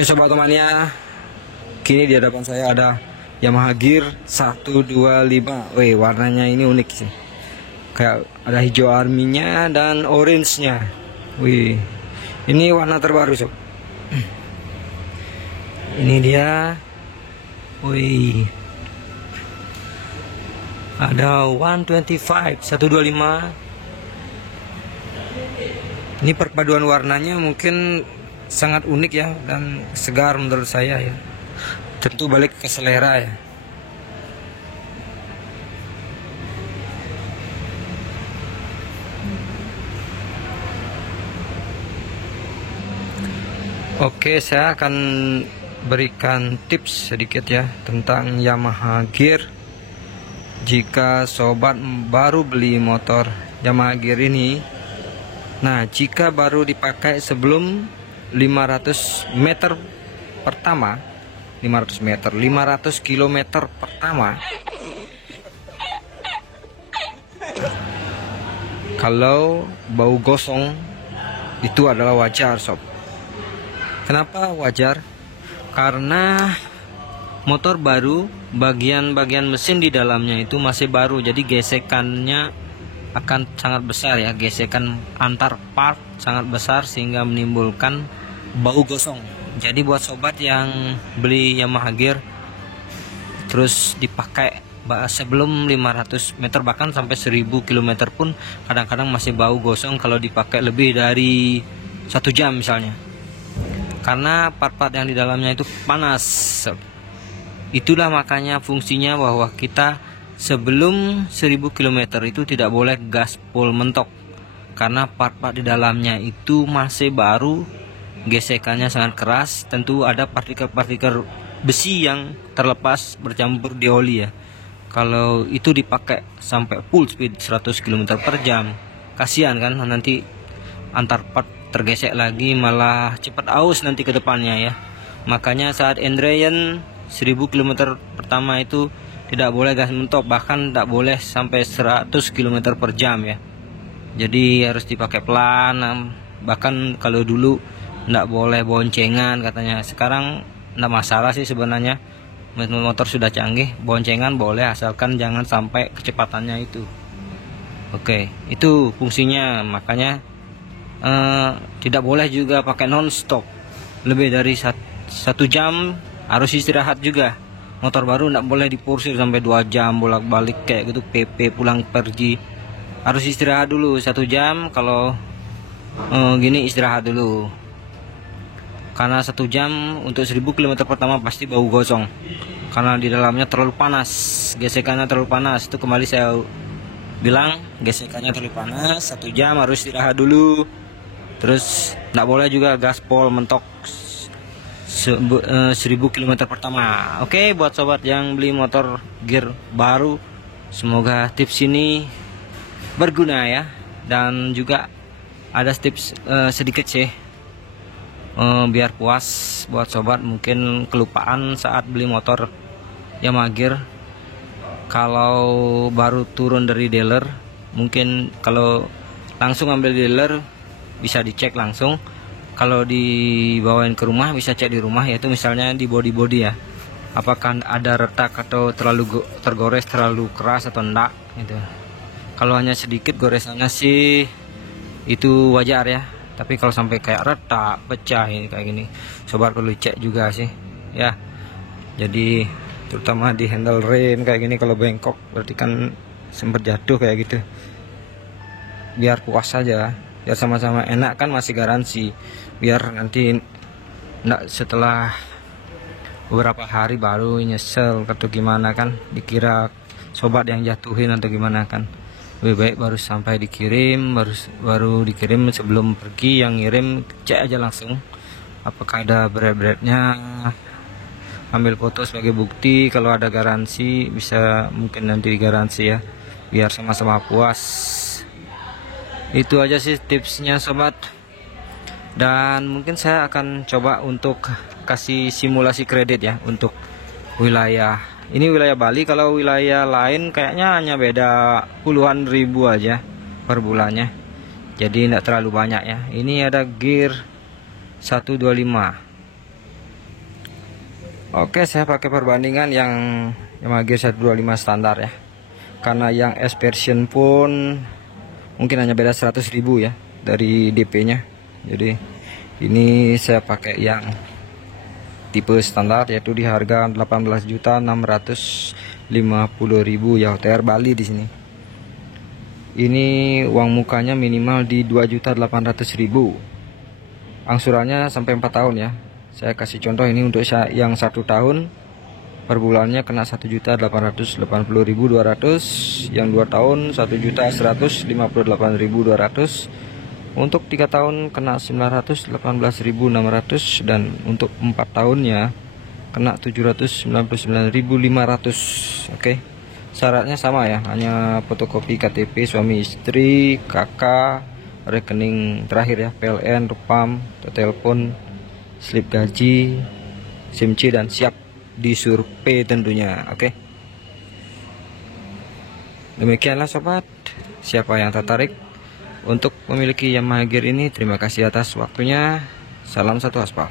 Oke sobat temannya, kini di hadapan saya ada Yamaha Gear 125. Wih, warnanya ini unik sih. Kayak ada hijau arminya dan orange-nya. Wih, ini warna terbaru sob. Ini dia. Wih, ada 125. Ini perpaduan warnanya mungkin sangat unik ya, dan segar menurut saya ya. Tentu balik ke selera ya. Oke, saya akan berikan tips sedikit ya tentang Yamaha Gear. Jika sobat baru beli motor Yamaha Gear ini, nah jika baru dipakai sebelum 500 meter pertama, 500 kilometer pertama, kalau bau gosong itu adalah wajar sob. Kenapa wajar? Karena motor baru, bagian-bagian mesin di dalamnya itu masih baru, jadi gesekannya akan sangat besar ya, gesekan antar part sangat besar sehingga menimbulkan bau gosong. Jadi buat sobat yang beli Yamaha Gear terus dipakai sebelum 500 meter bahkan sampai 1000 km pun kadang-kadang masih bau gosong kalau dipakai lebih dari 1 jam misalnya, karena part-part yang di dalamnya itu panas. Itulah makanya fungsinya bahwa kita sebelum 1000 km itu tidak boleh gaspol mentok, karena part-part di dalamnya itu masih baru, gesekannya sangat keras. Tentu ada partikel-partikel besi yang terlepas bercampur di oli ya. Kalau itu dipakai sampai full speed 100 km per jam, kasihan kan, nanti antar part tergesek lagi, malah cepat aus nanti ke depannya ya. Makanya saat Endrayan 1000 km pertama itu tidak boleh gas mentok, bahkan tidak boleh sampai 100 km per jam ya. Jadi harus dipakai pelan. Bahkan kalau dulu tidak boleh boncengan katanya. Sekarang tidak masalah sih sebenarnya, motor sudah canggih, boncengan boleh asalkan jangan sampai kecepatannya itu. Oke, itu fungsinya. Makanya tidak boleh juga pakai non-stop lebih dari 1 jam, harus istirahat juga. Motor baru tidak boleh diporsir sampai 2 jam bolak-balik kayak gitu, PP pulang pergi. Harus istirahat dulu 1 jam. Kalau gini istirahat dulu, karena 1 jam untuk 1000 km pertama pasti bau gosong, karena di dalamnya terlalu panas, gesekannya terlalu panas. Itu kembali saya bilang, gesekannya terlalu panas. 1 jam harus istirahat dulu. Terus tidak boleh juga gaspol mentok 1000 km pertama. Oke, buat sobat yang beli motor gear baru, semoga tips ini berguna ya. Dan juga ada tips sedikit sih, biar puas buat sobat mungkin kelupaan saat beli motor Yamaha Gear. Kalau baru turun dari dealer, mungkin kalau langsung ambil dealer bisa dicek langsung. Kalau dibawain ke rumah bisa cek di rumah, yaitu misalnya di body ya, apakah ada retak atau terlalu tergores, terlalu keras atau enggak gitu. Kalau hanya sedikit goresannya sih itu wajar ya, tapi kalau sampai kayak retak, pecah ini kayak gini, sobat perlu cek juga sih ya. Jadi terutama di handle rim kayak gini, kalau bengkok berarti kan sempat jatuh kayak gitu. Biar puas saja, biar sama-sama enak kan, masih garansi. Biar nanti enggak setelah beberapa hari baru nyesel atau gimana kan, dikira sobat yang jatuhin atau gimana kan. Lebih baik baru sampai dikirim, baru dikirim sebelum pergi, yang ngirim cek aja langsung apakah ada berat-beratnya, ambil foto sebagai bukti. Kalau ada garansi bisa mungkin nanti digaransi ya, biar sama-sama puas. Itu aja sih tipsnya sobat. Dan mungkin saya akan coba untuk kasih simulasi kredit ya untuk wilayah ini, wilayah Bali. Kalau wilayah lain kayaknya hanya beda puluhan ribu aja per bulannya, jadi tidak terlalu banyak ya. Ini ada Gear 125. Oke, saya pakai perbandingan yang Yamaha Gear 125 standar ya. Karena yang S version pun mungkin hanya beda 100.000 ya dari DP-nya. Jadi ini saya pakai yang tipe standar, yaitu di harga 18.650.000 ya, OTR Bali di sini. Ini uang mukanya minimal di 2.800.000. Angsurannya sampai 4 tahun ya. Saya kasih contoh ini untuk yang 1 tahun per bulannya kena 1.880.200, yang 2 tahun 1.158.200, untuk 3 tahun kena 918.600, dan untuk 4 tahunnya kena 799.500. Oke, syaratnya sama ya, hanya fotokopi KTP suami istri, kakak, rekening terakhir ya, PLN, Rupam, telepon, slip gaji, SIM C, dan siap disurvei tentunya. Oke, demikianlah sobat. Siapa yang tertarik untuk memiliki Yamaha Gear ini, terima kasih atas waktunya. Salam satu aspal.